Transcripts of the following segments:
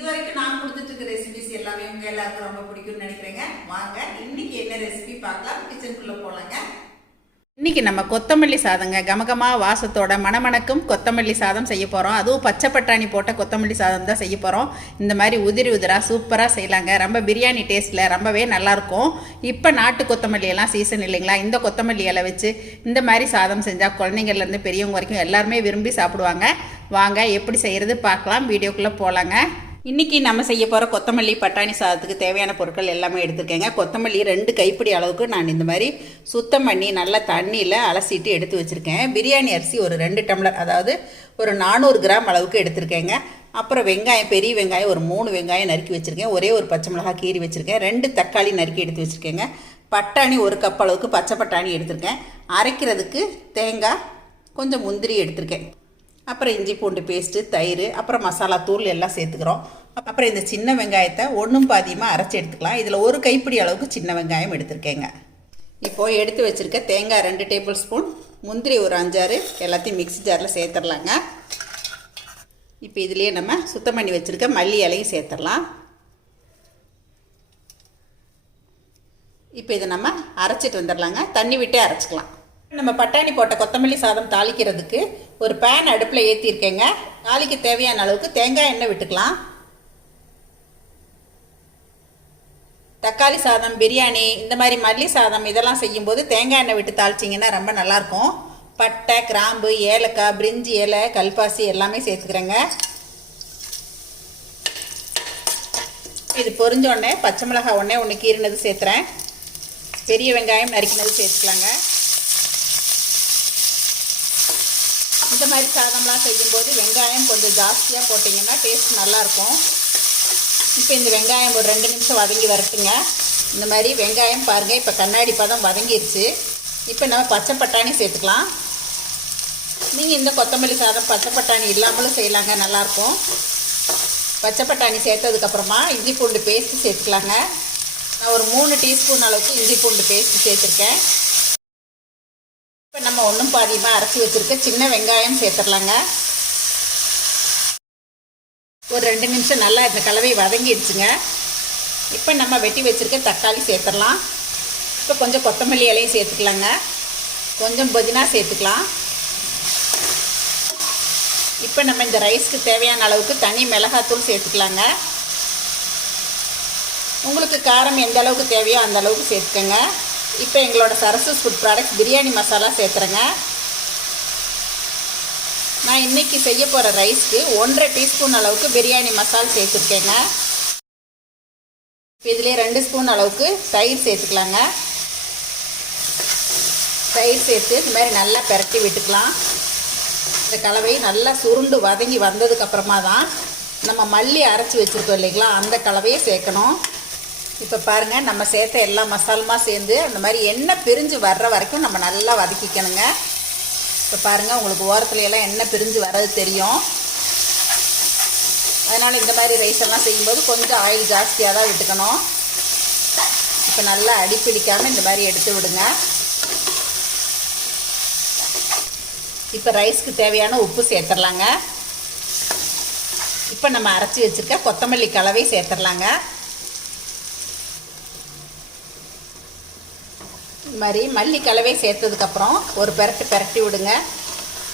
இது வரைக்கும் நான் கொடுத்துட்டு இருக்க ரெசிபிஸ் எல்லாமே உங்க எல்லாருக்கும் ரொம்ப பிடிக்கும்னு நினைக்கிறேங்க. வாங்க இன்னைக்கு என்ன ரெசிபி பார்க்கலாம். கிச்சனுக்குள்ள போலாங்க. இன்னைக்கு நம்ம கொத்தமல்லி சாதங்க. கமகமாக வாசத்தோட மணமணக்கும் கொத்தமல்லி சாதம் செய்ய போகிறோம் அதுவும் பச்சை பட்டாணி போட்ட கொத்தமல்லி சாதம் தான் செய்ய போகிறோம் இந்த மாதிரி உதிரி உதிராக சூப்பராக செய்யலாங்க. ரொம்ப பிரியாணி டேஸ்ட்டில் ரொம்பவே நல்லாயிருக்கும் இப்போ நாட்டு கொத்தமல்லி எல்லாம் சீசன் இல்லைங்களா? இந்த கொத்தமல்லி இலை வச்சு இந்த மாதிரி சாதம் செஞ்சால் குழந்தைங்கள்லேருந்து பெரியவங்க வரைக்கும் எல்லாருமே விரும்பி சாப்பிடுவாங்க. வாங்க எப்படி செய்கிறது பார்க்கலாம். வீடியோக்குள்ளே போகலாங்க இன்றைக்கி நம்ம செய்ய போகிற கொத்தமல்லி பட்டாணி சாதத்துக்கு தேவையான பொருட்கள் எல்லாமே எடுத்துருக்கேங்க. கொத்தமல்லி ரெண்டு கைப்பிடி அளவுக்கு நான் இந்த மாதிரி சுத்தம் பண்ணி நல்லா தண்ணியில் அலசிட்டு எடுத்து வச்சுருக்கேன். பிரியாணி அரிசி ஒரு ரெண்டு டம்ளர் அதாவது ஒரு நானூறு கிராம் அளவுக்கு எடுத்திருக்கேங்க. அப்புறம் வெங்காயம் பெரிய வெங்காயம் ஒரு மூணு வெங்காயம் நறுக்கி வச்சுருக்கேன். ஒரே ஒரு பச்சை மிளகாய் கீறி வச்சுருக்கேன். ரெண்டு தக்காளி நறுக்கி எடுத்து வச்சுருக்கேங்க. பட்டாணி ஒரு கப் அளவுக்கு பச்சை பட்டாணி எடுத்திருக்கேன். அரைக்கிறதுக்கு தேங்காய் கொஞ்சம் முந்திரி எடுத்திருக்கேன். அப்புறம் இஞ்சி பூண்டு பேஸ்ட்டு தயிர் அப்புறம் மசாலா தூள் எல்லாம் சேர்த்துக்கிறோம். அப்புறம் இந்த சின்ன வெங்காயத்தை ஒன்றும் பாதியமாக அரைச்சி எடுத்துக்கலாம். இதில் ஒரு கைப்பிடி அளவுக்கு சின்ன வெங்காயம் எடுத்திருக்கேங்க. இப்போது எடுத்து வச்சுருக்க தேங்காய் ரெண்டு டேபிள் ஸ்பூன் முந்திரி ஒரு அஞ்சாறு எல்லாத்தையும் மிக்ஸி ஜாரில் சேர்த்துடலாங்க. இப்போ இதுலேயே நம்ம சுத்தம் பண்ணி வச்சுருக்க மல்லி இலையும் சேர்த்துடலாம். இப்போ இதை நம்ம அரைச்சிட்டு வந்துடலாங்க. தண்ணி விட்டே அரைச்சிக்கலாம். நம்ம பட்டாணி போட்ட கொத்தமல்லி சாதம் தாளிக்கிறதுக்கு ஒரு பேன் அடுப்பில் ஏற்றிருக்கேங்க தாளிக்கு தேவையான அளவுக்கு தேங்காய் எண்ணெய் விட்டுக்கலாம். தக்காளி சாதம் பிரியாணி இந்த மாதிரி மல்லி சாதம் இதெல்லாம் செய்யும்போது தேங்காய் எண்ணெய் விட்டு தாளிச்சிங்கன்னா ரொம்ப நல்லாயிருக்கும். பட்டை கிராம்பு ஏலக்காய் பிரிஞ்சி இலை கல்பாசி எல்லாமே சேர்த்துக்கிறேங்க. இது பொரிஞ்ச உடனே பச்சை மிளகாய் உடனே ஒன்று கீறினது சேர்த்துறேன். பெரிய வெங்காயம் நறுக்கினது சேர்த்துக்கலாங்க. இந்த மாதிரி சாதம்லாம் செய்யும்போது வெங்காயம் கொஞ்சம் ஜாஸ்தியாக போட்டிங்கன்னா டேஸ்ட் நல்லாயிருக்கும். இப்போ இந்த வெங்காயம் ஒரு ரெண்டு நிமிஷம் வதங்கி வரட்டுங்க. இந்த மாதிரி வெங்காயம் பாருங்கள் இப்போ கண்ணாடி பதம் வதங்கிருச்சு. இப்போ நம்ம பச்சை பட்டாணி சேர்த்துக்கலாம். நீங்கள் இந்த கொத்தமல்லி சாதம் பச்சை பட்டாணி இல்லாமலும் செய்யலாங்க நல்லாயிருக்கும். பச்சை பட்டாணி சேர்த்ததுக்கப்புறமா இஞ்சி பூண்டு பேஸ்ட்டு சேர்த்துக்கலாங்க. நான் ஒரு மூணு டீஸ்பூன் அளவுக்கு இஞ்சி பூண்டு பேஸ்ட்டு சேர்த்துருக்கேன். நம்ம ஒன்றும் பாதியமாக அரைச்சி வச்சுருக்க சின்ன வெங்காயம் சேர்த்துடலாங்க. ஒரு ரெண்டு நிமிஷம் நல்லா இந்த கலவை வதங்கிடுச்சுங்க. இப்போ நம்ம வெட்டி வச்சுருக்க தக்காளி சேர்த்துடலாம். இப்போ கொஞ்சம் கொத்தமல்லி இலையும் சேர்த்துக்கலாங்க. கொஞ்சம் புதினா சேர்த்துக்கலாம். இப்போ நம்ம இந்த ரைஸ்க்கு தேவையான அளவுக்கு தனி மிளகாத்தூள் சேர்த்துக்கலாங்க. உங்களுக்கு காரம் எந்த அளவுக்கு தேவையோ அந்த அளவுக்கு சேர்த்துக்கங்க. இப்போ எங்களோட சரசஸ் ஃபுட் ப்ராடக்ட்ஸ் பிரியாணி மசாலா சேர்த்துறேங்க நான் இன்றைக்கி செய்ய போகிற ரைஸ்க்கு ஒன்றரை டீஸ்பூன் அளவுக்கு பிரியாணி மசால் சேர்த்துருக்கேங்க. இதிலே ரெண்டு ஸ்பூன் அளவுக்கு தயிர் சேர்த்துக்கலாங்க. தயிர் சேர்த்து இந்த மாதிரி நல்லா பெரட்டி விட்டுக்கலாம். இந்த கலவை நல்லா சுருண்டு வதங்கி வந்ததுக்கப்புறமா தான் நம்ம மல்லி அரைச்சி வச்சுருக்கோம் இல்லைங்களா அந்த கலவையை சேர்க்கணும். இப்போ பாருங்கள் நம்ம சேர்த்த எல்லா மசாலுமா சேர்ந்து அந்த மாதிரி எண்ணெய் பிரிஞ்சு வர்ற வரைக்கும் நம்ம நல்லா வதக்கிக்கணுங்க. இப்போ பாருங்கள் உங்களுக்கு ஓரத்துல எல்லாம் எண்ணெய் பிரிஞ்சு வர்றது தெரியும். அதனால் இந்த மாதிரி ரைஸ் எல்லாம் செய்யும்போது கொஞ்சம் ஆயில் ஜாஸ்தியாக தான் விட்டுக்கணும். இப்போ நல்லா அடிப்பிடிக்காமல் இந்த மாதிரி எடுத்து விடுங்க. இப்போ ரைஸ்க்கு தேவையான உப்பு சேர்த்துடலாங்க. இப்போ நம்ம அரைச்சி வச்சுருக்க கொத்தமல்லி கலவை சேர்த்துடலாங்க. இது மாதிரி மல்லி கலவை சேர்த்ததுக்கப்புறம் ஒரு பெரட்டு பெரட்டி விடுங்க.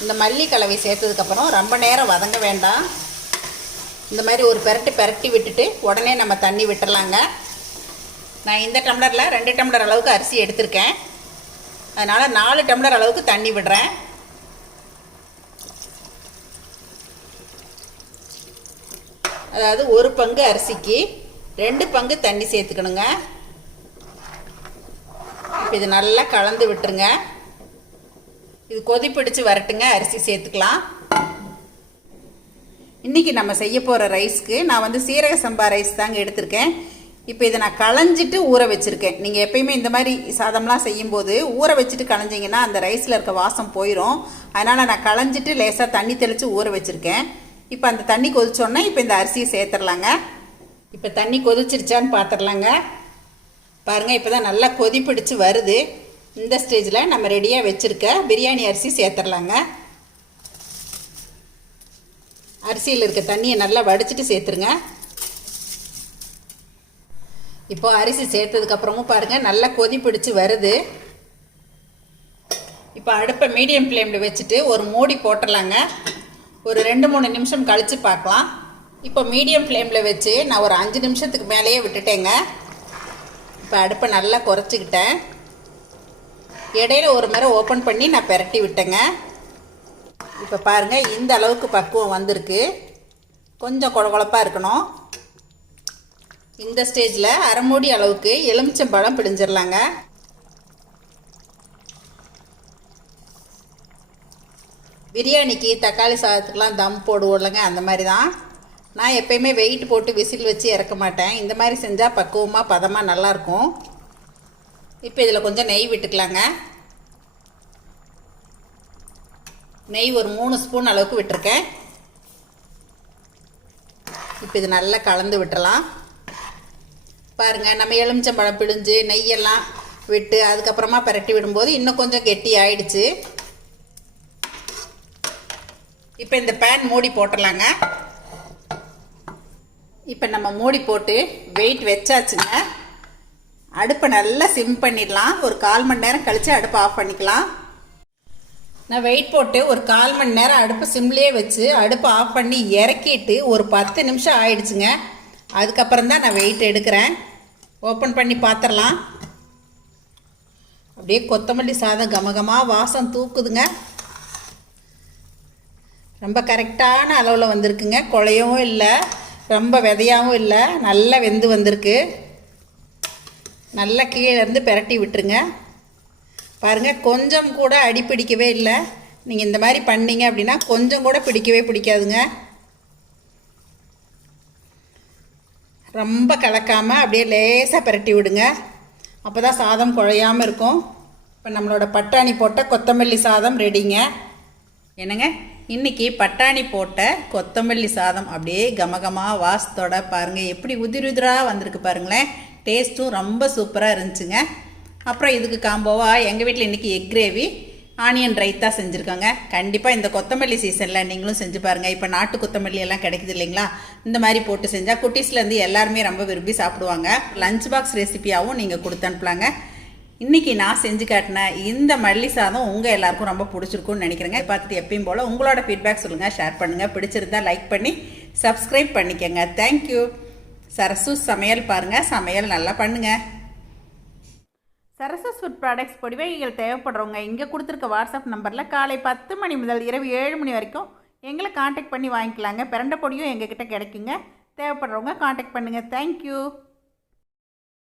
இந்த மல்லி கலவை சேர்த்ததுக்கப்புறம் ரொம்ப நேரம் வதங்க வேண்டாம். இந்த மாதிரி ஒரு பெரட்டு பெரட்டி விட்டுட்டு உடனே நம்ம தண்ணி விட்டுறலாங்க. நான் இந்த டம்ளரில் ரெண்டு டம்ளர் அளவுக்கு அரிசி எடுத்திருக்கேன். அதனால் நாலு டம்ளர் அளவுக்கு தண்ணி விடுறேன். அதாவது ஒரு பங்கு அரிசிக்கு ரெண்டு பங்கு தண்ணி சேர்த்துக்கணுங்க. இது நல்லா கலந்து விட்டுருங்க. இது கொதிப்பிடிச்சு வரட்டுங்க. அரிசி சேர்த்துக்கலாம். இன்றைக்கி நம்ம செய்ய போகிற ரைஸ்க்கு நான் வந்து சீரக சம்பா ரைஸ் தாங்க எடுத்திருக்கேன். இப்போ இதை நான் களைஞ்சிட்டு ஊற வச்சுருக்கேன். நீங்கள் எப்பயுமே இந்த மாதிரி சாதம்லாம் செய்யும்போது ஊற வச்சுட்டு களைஞ்சிங்கன்னா அந்த ரைஸில் இருக்க வாசம் போயிடும் அதனால் நான் களைஞ்சிட்டு லேசாக தண்ணி தெளித்து ஊற வச்சுருக்கேன். இப்போ அந்த தண்ணி கொதிச்சோன்னா இப்போ இந்த அரிசியை சேர்த்துடலாங்க. இப்போ தண்ணி கொதிச்சிருச்சான்னு பார்த்துடலாங்க பாருங்கள் இப்போ தான் நல்லா கொதி பிடிச்சி வருது. இந்த ஸ்டேஜில் நம்ம ரெடியாக வச்சுருக்க பிரியாணி அரிசி சேர்த்துடலாங்க அரிசியில் இருக்க தண்ணியை நல்லா வடிச்சிட்டு சேர்த்துருங்க. இப்போ அரிசி சேர்த்ததுக்கப்புறமும் பாருங்கள் நல்லா கொதி பிடிச்சி வருது. இப்போ அடுப்பை மீடியம் ஃப்ளேமில் வச்சுட்டு ஒரு மூடி போட்டுடலாங்க ஒரு ரெண்டு மூணு நிமிஷம் கழித்து பார்க்கலாம். இப்போ மீடியம் ஃப்ளேமில் வச்சு நான் ஒரு அஞ்சு நிமிஷத்துக்கு மேலேயே விட்டுட்டேங்க. இப்போ அடுப்பை நல்லா குறைச்சிக்கிட்டேன். இடையில ஒரு முறை ஓப்பன் பண்ணி நான் பெரட்டி விட்டேங்க. இப்போ பாருங்கள் இந்த அளவுக்கு பக்குவம் வந்திருக்கு. கொஞ்சம் குழகுழப்பாக இருக்கணும். இந்த ஸ்டேஜில் அரைமூடி அளவுக்கு எலுமிச்சம்பழம் பிடிஞ்சிடலாங்க பிரியாணிக்கு தக்காளி சாதத்துக்கெலாம் தம் போடுவோம் இல்லைங்க அந்த மாதிரி தான் நான் எப்பயுமே வெயிட் போட்டு விசில் வச்சு இறக்க மாட்டேன். இந்த மாதிரி செஞ்சால் பக்குவமாக பதமாக நல்லாயிருக்கும். இப்போ இதில் கொஞ்சம் நெய் விட்டுக்கலாங்க. நெய் ஒரு மூணு ஸ்பூன் அளவுக்கு விட்டுருக்கேன். இப்போ இது நல்லா கலந்து விட்டுறலாம். பாருங்கள் நம்ம எலுமிச்சம்பழம் பிழிஞ்சு நெய்யெல்லாம் விட்டு அதுக்கப்புறமா பரட்டி விடும்போது இன்னும் கொஞ்சம் கெட்டி ஆயிடுச்சு. இப்போ இந்த பேன் மூடி போட்டுடலாங்க இப்போ நம்ம மூடி போட்டு வெயிட் வச்சாச்சுங்க. அடுப்பை நல்லா சிம் பண்ணிடலாம். ஒரு கால் மணி நேரம் கழித்து அடுப்பை ஆஃப் பண்ணிக்கலாம். நான் வெயிட் போட்டு ஒரு கால் மணி நேரம் அடுப்பு சிம்லேயே வச்சு அடுப்பை ஆஃப் பண்ணி இறக்கிட்டு ஒரு பத்து நிமிஷம் ஆயிடுச்சுங்க. அதுக்கப்புறம் தான் நான் வெயிட் எடுக்கிறேன். ஓப்பன் பண்ணி பார்த்துடலாம் அப்படியே கொத்தமல்லி சாதம் கமகமாக வாசம் தூக்குதுங்க. ரொம்ப கரெக்டான அளவில் வந்திருக்குங்க. குழையவும் இல்லை. ரொம்ப விதையாகவும் இல்லை. நல்லா வெந்து வந்திருக்கு. நல்லா கீழேருந்து பெரட்டி விட்டுருங்க. பாருங்கள் கொஞ்சம் கூட அடி பிடிக்கவே இல்லை. நீங்கள் இந்த மாதிரி பண்ணீங்க அப்படின்னா கொஞ்சம் கூட பிடிக்கவே பிடிக்காதுங்க. ரொம்ப கலக்காமல் அப்படியே லேசாக பெரட்டி விடுங்க. அப்போ தான் சாதம் குழையாமல் இருக்கும். இப்போ நம்மளோட பட்டாணி போட்ட கொத்தமல்லி சாதம் ரெடிங்க என்னங்க? இன்றைக்கி பட்டாணி போட்ட கொத்தமல்லி சாதம் அப்படியே கமகமாக வாசத்தோட பாருங்கள் எப்படி உதிர் உதிராக வந்திருக்கு பாருங்களேன். டேஸ்ட்டும் ரொம்ப சூப்பராக இருந்துச்சுங்க. அப்புறம் இதுக்கு காம்போவாக எங்கள் வீட்டில் இன்றைக்கி எக் கிரேவி ஆனியன் ரைத்தா செஞ்சுருக்கோங்க. கண்டிப்பாக இந்த கொத்தமல்லி சீசனில் நீங்களும் செஞ்சு பாருங்கள் இப்போ நாட்டு கொத்தமல்லி எல்லாம் கிடைக்குது இல்லைங்களா? இந்த மாதிரி போட்டு செஞ்சால் குட்டீஸ்லேருந்து எல்லாருமே ரொம்ப விரும்பி சாப்பிடுவாங்க. லஞ்ச் பாக்ஸ் ரெசிபியாகவும் நீங்கள் கொடுத்து அனுப்பலாங்க. இன்றைக்கி நான் செஞ்சு காட்டின இந்த மல்லி சாதம் உங்கள் எல்லாருக்கும் ரொம்ப பிடிச்சிருக்கும்னு நினைக்கிறேங்க. பார்த்துட்டு எப்பயும் போல் உங்களோட ஃபீட்பேக் சொல்லுங்கள் ஷேர் பண்ணுங்கள் பிடிச்சிருந்தா லைக் பண்ணி சப்ஸ்கிரைப் பண்ணிக்கோங்க. தேங்க்யூ சரசு சமையல் பாருங்கள் சமையல் நல்லா பண்ணுங்கள் சரசஸ் ஃபுட் ப்ராடக்ட்ஸ் பொடிவகைகள் தேவைப்படுறவங்க இங்கே கொடுத்துருக்க வாட்ஸ்அப் நம்பரில் காலை பத்து மணி முதல் இரவு ஏழு மணி வரைக்கும் எங்களை காண்டாக்ட் பண்ணி வாங்கிக்கலாங்க. பிறண்ட பொடியும் எங்ககிட்ட கிடைக்குங்க. தேவைப்படுறவங்க காண்டாக்ட் பண்ணுங்கள் தேங்க்யூ